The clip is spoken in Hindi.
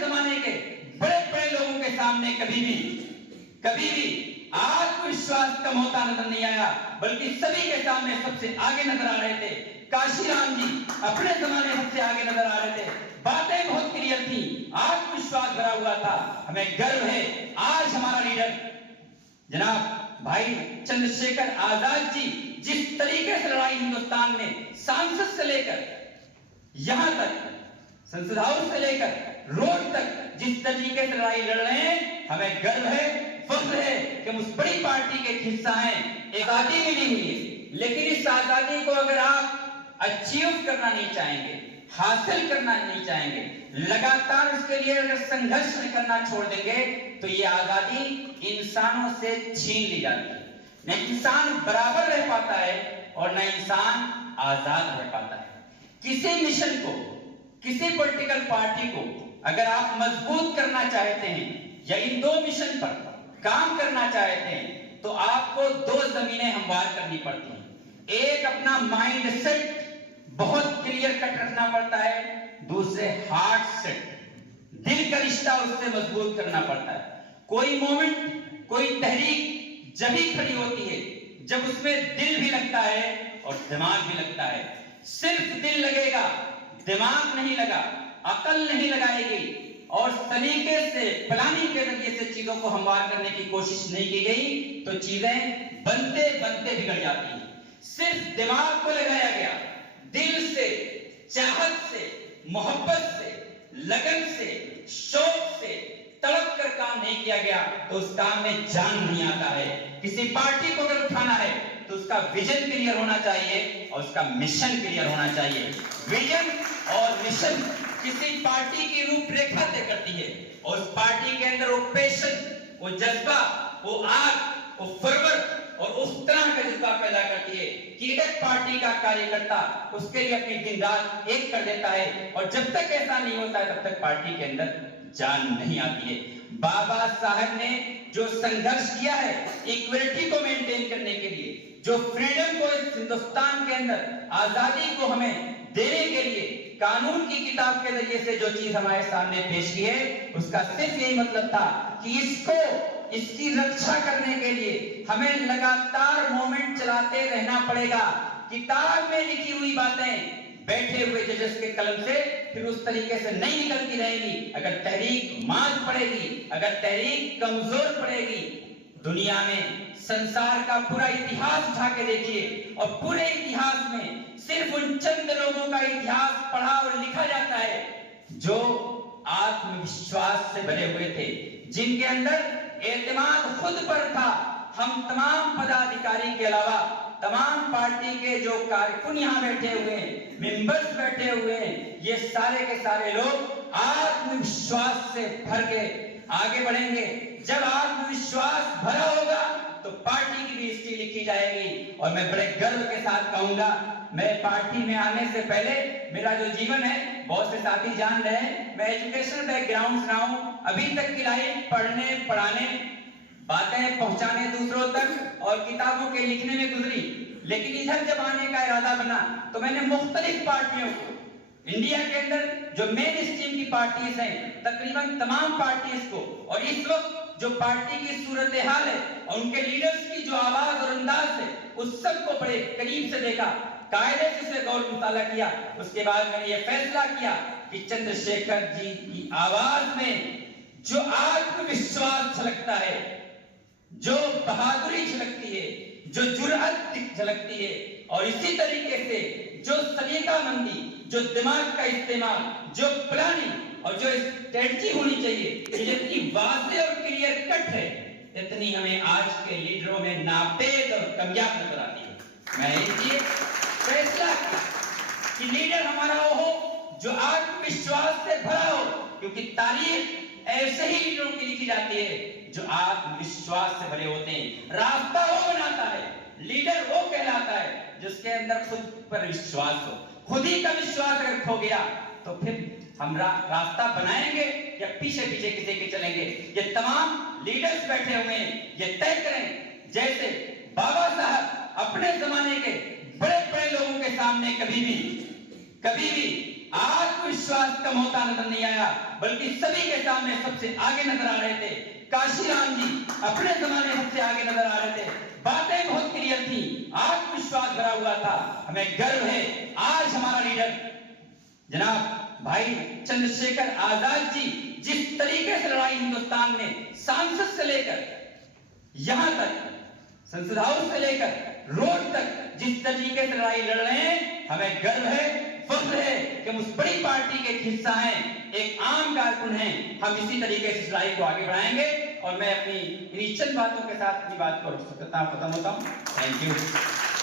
जमाने के बड़े बड़े लोगों के सामने कभी भी आत्मविश्वास कम होता नजर नहीं आया, बल्कि सभी के सामने सबसे आगे नजर आ रहे थे। काशीराम जी अपने जमाने सबसे आगे नजर आ रहे थे, बातें बहुत क्लियर थी, आत्मविश्वास भरा हुआ था। हमें गर्व है आज हमारा लीडर जनाब भाई चंद्रशेखर आजाद जी जिस तरीके से लड़ाई हिंदुस्तान में सांसद से लेकर यहां तक संसद हाउस से लेकर रोड तक जिस तरीके से लड़ाई लड़ रहे हैं, हमें गर्व है, फख्र है कि हम उस बड़ी पार्टी के हिस्सा हैं। एक आजादी मिली हुई है, लेकिन इस आजादी को अगर आप अचीव करना नहीं चाहेंगे, हासिल करना नहीं चाहेंगे, लगातार उसके लिए अगर संघर्ष करना छोड़ देंगे, तो ये आजादी इंसानों से छीन ली जाती है। न इंसान बराबर रह पाता है और न इंसान आजाद रह पाता है। किसी मिशन को, किसी पॉलिटिकल पार्टी को अगर आप मजबूत करना चाहते हैं या इन दो मिशन पर काम करना चाहते हैं, तो आपको दो जमीनें हमवार करनी पड़ती हैं। एक अपना माइंड सेट बहुत क्लियर कट रखना पड़ता है, दूसरे हार्ट सेट, दिल का रिश्ता उससे मजबूत करना पड़ता है। कोई मोमेंट, कोई तहरीक जब ही खड़ी होती है जब उसमें दिल भी लगता है और दिमाग भी लगता है। सिर्फ दिल लगेगा, दिमाग नहीं लगा, अकल नहीं लगाएगी और सलीके से, प्लानिंग के जरिए से चीजों को हमवार करने की कोशिश नहीं की गई, तो चीजें बनते बनते बिगड़ जाती हैं। सिर्फ दिमाग को लगाया गया, दिल से, चाहत से, मोहब्बत से, लगन से, शौक से तड़प कर काम नहीं किया गया, तो उस काम में जान नहीं आता है। किसी पार्टी को अगर उठाना है तो उसका विजन क्लियर होना चाहिए और उसका मिशन क्लियर होना चाहिए। विजन और मिशन किसी पार्टी की रूपरेखा तय करती है और उस पार्टी के अंदर वो पैशन, वो जज्बा, वो आग, वो फर्वर और उस तरह का जज्बा पैदा करती है कि एक पार्टी का कार्यकर्ता उसके लिए अपनी दिन रात एक कर देता है, और जब तक ऐसा नहीं होता है तब तक पार्टी के अंदर जान नहीं आती है। बाबा साहब ने जो संघर्ष किया है इक्वलिटी को मेंटेन करने के लिए, जो फ्रीडम को इस हिंदुस्तान के अंदर, आजादी को हमें देने के लिए कानून की किताब के जरिए से जो चीज हमारे सामने पेश की है, उसका सिर्फ यही मतलब था कि इसकी रक्षा करने के लिए हमें लगातार मूवमेंट चलाते रहना पड़ेगा। किताब में लिखी हुई बातें बैठे हुए जजेस के कलम से फिर उस तरीके से नहीं निकलती रहेगी। अगर तहरीक मांग पड़ेगी, अगर तहरीक कमजोर पड़ेगी, दुनिया में संसार का पूरा इतिहास उठा के देखिए और पूरे इतिहास में सिर्फ उन चंद लोगों का इतिहास पढ़ा और लिखा जाता है जो आत्मविश्वास से भरे हुए थे, जिनके अंदर एतमाद खुद पर था। हम तमाम पदाधिकारी के अलावा तमाम पार्टी के जो कारकुन यहाँ बैठे हुए हैं, मेंबर्स बैठे हुए हैं, ये सारे के सारे लोग आत्मविश्वास से भर के आगे बढ़ेंगे। जब आत्मविश्वास भरा होगा तो पार्टी की भी हिस्ट्री लिखी जाएगी। और मैं बड़े गर्व के साथ कहूंगा, मैं पार्टी में आने से पहले मेरा जो जीवन है, बहुत से साथी जान रहे हैं, मैं एजुकेशनल बैकग्राउंड से रहा हूं। अभी तक की लाइफ पढ़ने, पढ़ाने, बातें पहुंचाने दूसरों तक और किताबों के लिखने में गुजरी। लेकिन इधर जब आने का इरादा बना तो मैंने मुख्तलिफ पार्टियों को, इंडिया के अंदर जो मेन स्ट्रीम की पार्टीज हैं, तकरीबन तमाम पार्टीज को, और इस वक्त जो पार्टी की सूरत हाल है और उनके लीडर्स की जो आवाज और अंदाज है, उस सब को बड़े करीब से देखा, कायदे से गौर मुताला किया। उसके बाद मैंने ये फैसला किया कि चंद्रशेखर जी की आवाज में जो आत्मविश्वास झलकता है, जो बहादुरी झलकती है, जो जुर्अत झलकती है, और इसी तरीके से जो सलीकामंदी, जो दिमाग का इस्तेमाल, जो प्लानिंग और जो स्ट्रेटजी होनी चाहिए, जितनी वाज़ेह और क्लियर कट है, इतनी हमें आज के लीडरों में नापेद और कमयाब नजर आती है। मैं इसलिए फैसला किया कि लीडर हमारा वो हो जो आत्मविश्वास से भरा हो, क्योंकि तारीख ऐसे ही लीडरों की लिखी जाती है जो आत्मविश्वास से भरे होते हैं। रास्ता वो बनाता है, लीडर वो कहलाता है जिसके अंदर खुद पर विश्वास हो। खुद ही का विश्वास अगर खो गया तो फिर हम रास्ता बनाएंगे या पीछे पीछे किसी के चलेंगे। ये तमाम लीडर्स बैठे हुए हैं, ये तय करें। जैसे बाबा साहब अपने जमाने के बड़े बड़े लोगों के सामने कभी भी आत्मविश्वास कम होता नजर नहीं आया, बल्कि सभी के सामने सबसे आगे नजर आ रहे थे। काशीराम जी अपने जमाने सबसे आगे नजर आ रहे थे, बातें बहुत क्लियर थी, आत्मविश्वास भरा हुआ था। हमें गर्व है आज हमारा लीडर जनाब भाई चंद्रशेखर आजाद जी जिस तरीके से लड़ाई हिंदुस्तान में सांसद से लेकर यहां तक, संसद हाउस से लेकर रोड तक जिस तरीके से लड़ाई लड़ रहे हैं, हमें गर्व है, फख्र है कि हम उस बड़ी पार्टी के हिस्सा हैं, एक आम कारकुन हैं। हम इसी तरीके से इस लड़ाई को आगे बढ़ाएंगे और मैं अपनी इन्हीं चंद बातों के साथ अपनी बात को खत्म होता हूं। Thank you.